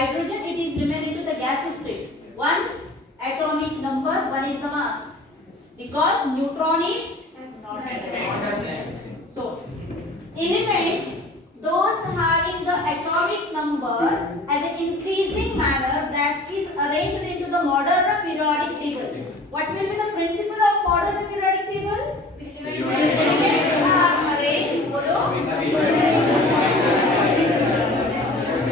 hydrogen, it is remain into the gas state. One atomic number, one is the mass. Because neutron is not present. So, element, those having the atomic number as an increasing manner that is arranged into the modern periodic table. What will be the principle of modern periodic table? The elements are arranged below.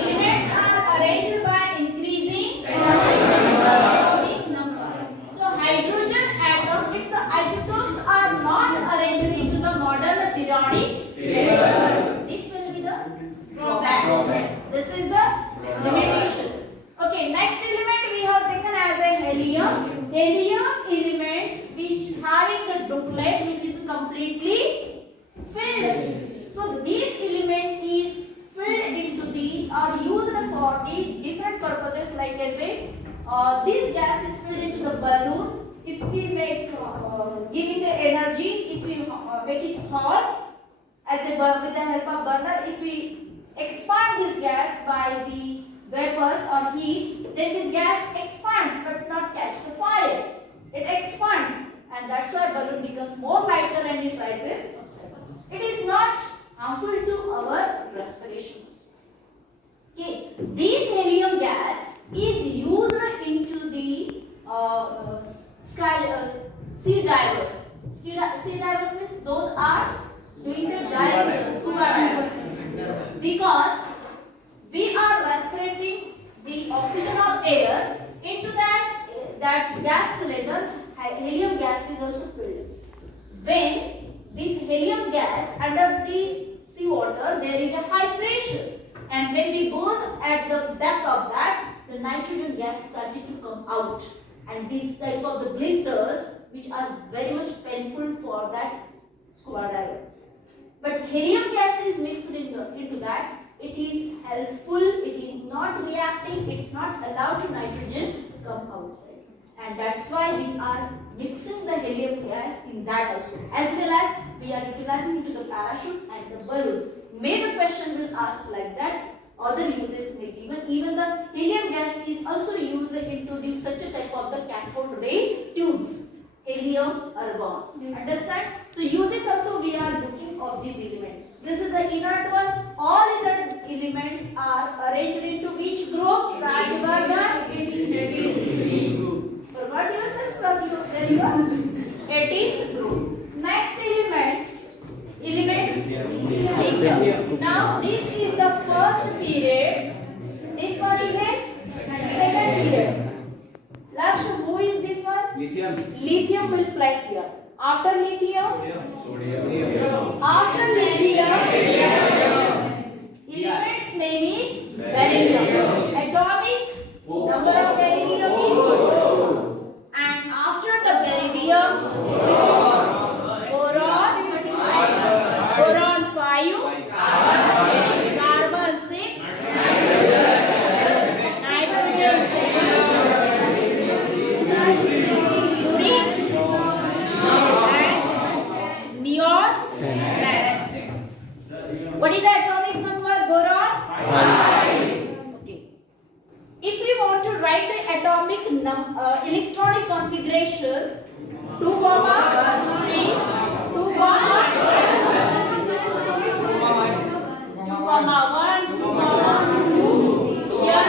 Elements are arranged by increasing atomic number. So hydrogen atom, its isotopes are not arranged into the modern periodic table. This will be the drawback. This is the limitation. Okay, next element we have taken as a helium. Helium element which having the duplet which is completely filled. So this element is filled into the or used for the different purposes, like as a this gas is filled into the balloon. If we make giving the energy, if we make it hot as a with the help of burner, if we expand this gas by the vapors or heat, then this gas expands but not catch the fire. It expands, and that's why balloon becomes more lighter and it rises upside down. It is not harmful to our respiration. Okay, this helium gas is used into the sea divers. Sea divers means those are doing the diving, scuba divers. Because we are respirating the oxygen of air into that gas cylinder, helium gas is also filled. When this helium gas under the sea water, there is a high pressure, and when we goes at the depth of that, the nitrogen gas started to come out, and this type of the blisters which are very much painful for that scuba diver. But helium gas is mixed into that. It is helpful, it is not reacting, it's not allowed to nitrogen to come outside. And that's why we are mixing the helium gas in that also. As well as we are utilizing into the parachute and the balloon. May the question will ask like that. Other uses may be given. Even the helium gas is also used into this such a type of the cathode ray tubes. Helium argon. Understand? So uses also we are looking of this element. This is the inert one. All inert elements are arranged into which group? Rajvardhan 18th group. Forgot yourself from you. There you are. 18th group. Next element lithium. Now this is the first period. This one is a second period. Lakshya, who is this one? Lithium. Lithium will place here. After lithium? Sodium. After lithium? Element's name is beryllium. Atomic number of beryllium is 4. And after the beryllium? Boron 5. Carbon 6. Nitrogen 6. Neon 10. What is the atomic number? Boron 5. Okay. If we want to write the atomic electronic configuration 2, 3, 2, 1, 2, here.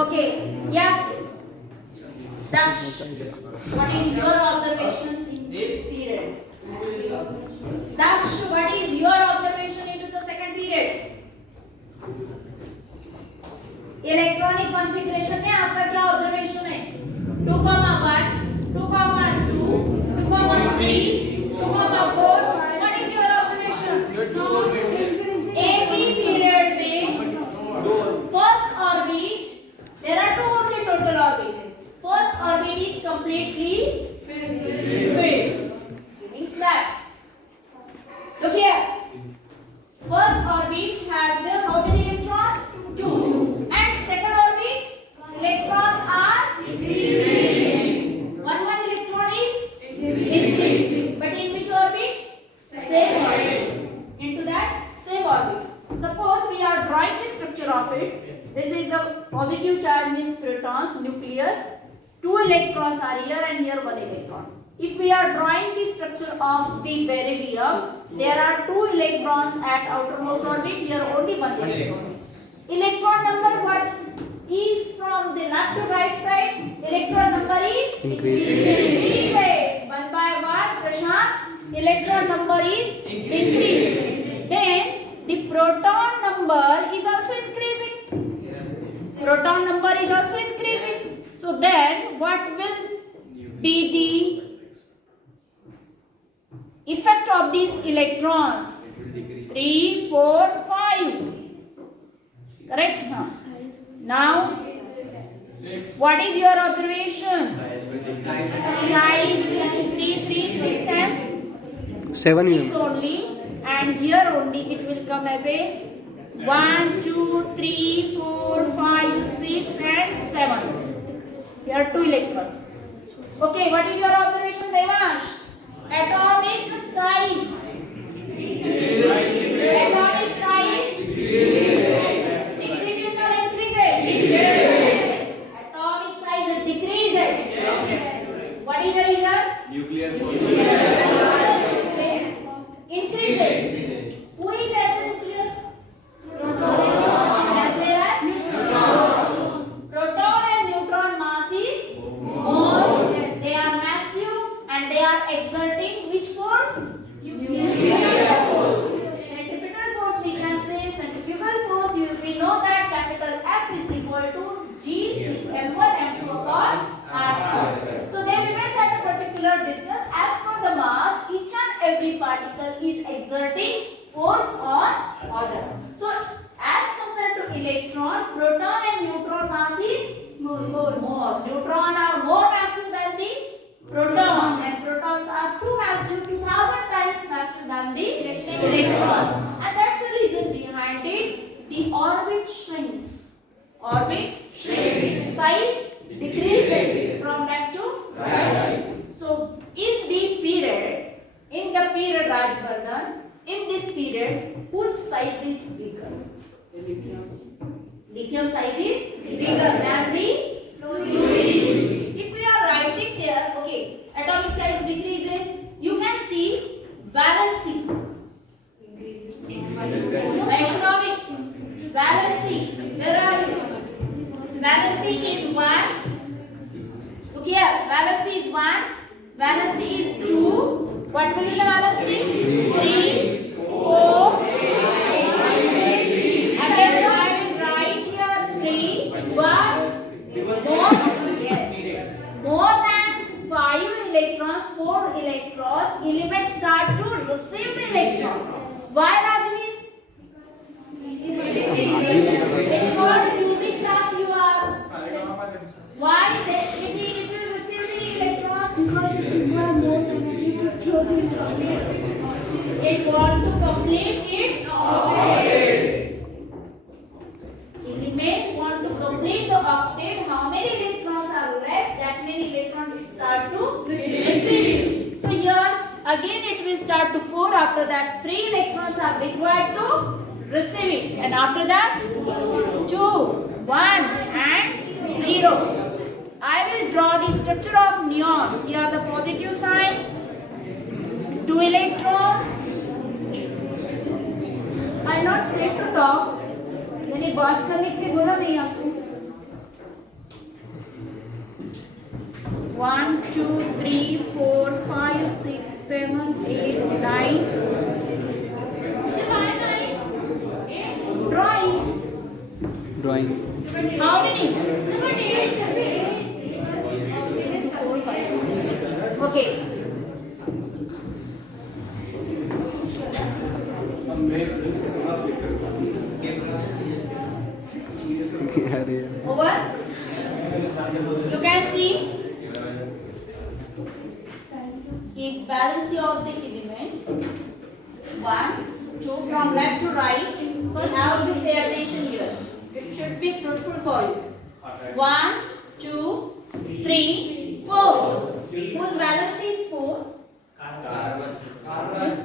Okay, yeah. Daksh, what is your observation in this period? Daksh, what is your observation into the second period? Electronic configuration में आपका क्या observation है? 2,1, 2,2, 2,3, 2,4. What is your observation? एक ही period में first orbit, there are 2 only total orbits. First orbit is completely filled. Meaning slab. Look here. First orbit have the how many electrons? 2. And second orbit, electrons are decreasing. two electrons are here and here one electron. If we are drawing the structure of the beryllium, there are two electrons at outermost orbit, here only one electron. Electron number what is from the left to right side? Electron number is increases. One by one, Prashant, electron number is increasing. Then the proton number is also increasing. Proton number is also increasing. So then what will be the effect of these electrons? 3, 4, 5. Correct? Now, what is your observation? Size is 3, 3, 6 and 7 6 only, and here only it will come as a 1, 2, 3, 4, 5, 6 and 7. Here 2 electrons. Okay, what is your observation, Devansh? Atomic size. Atomic size decreases or increases? Atomic size decreases. What is the reason? Nuclear Increases. Who is at the nucleus? Proton as well as neutron. Proton and neutron mass is more. They are massive and they are exerting which force? Nuclear force. Centripetal force we can say. Centrifugal force we know that capital F is equal to G M1 M2 upon R square. So they remains at a particular distance. As per the mass, each and every particle is exerting force on other. So as compared to electron, proton and neutron mass is more. Neutron are more massive than the protons, and protons are too massive, 2000 times massive than the electrons. And that's the reason behind it. The orbit shrinks. Orbit shrinks. Size decreases from left to right. So in the period Rajvardhan, in this period, whose size is bigger? Lithium size is bigger than the fluorine. If we are writing there, okay, atomic size decreases, you can see valency. Vaishnavi, valency. Where are you? Valency is 1. Look here, valency is 1. Valency is 2. What will be the valency? 3, 4. Again, I will write here 3. But more than 5 electrons, 4 electrons, elements start to receive the electron. Why, Rajveer? It is not using class you are. Why it will receive the electrons? Because it requires more energy to complete it want to complete its octet. Element want to complete the octet. How many electrons are less? That many electrons it start to receive. So here again it will start to 4. After that 3 electrons are required to receive it, and after that 2, 1 and 0. I will draw the structure of neon. Here the positive sign, 2 electrons. I am not said to talk. यानी बात करने के लिए बोला नहीं आपको. 1, 2, 3, 4, 5, 6, 7, 8, 9. Drawing. How many? Number 8. Okay. Over. You can see the balance of the element. 1, 2 from left to right. First, how to pay attention here. It should be fruitful for you. 1, 2, 3, 4. Whose valence is 4? Carbon.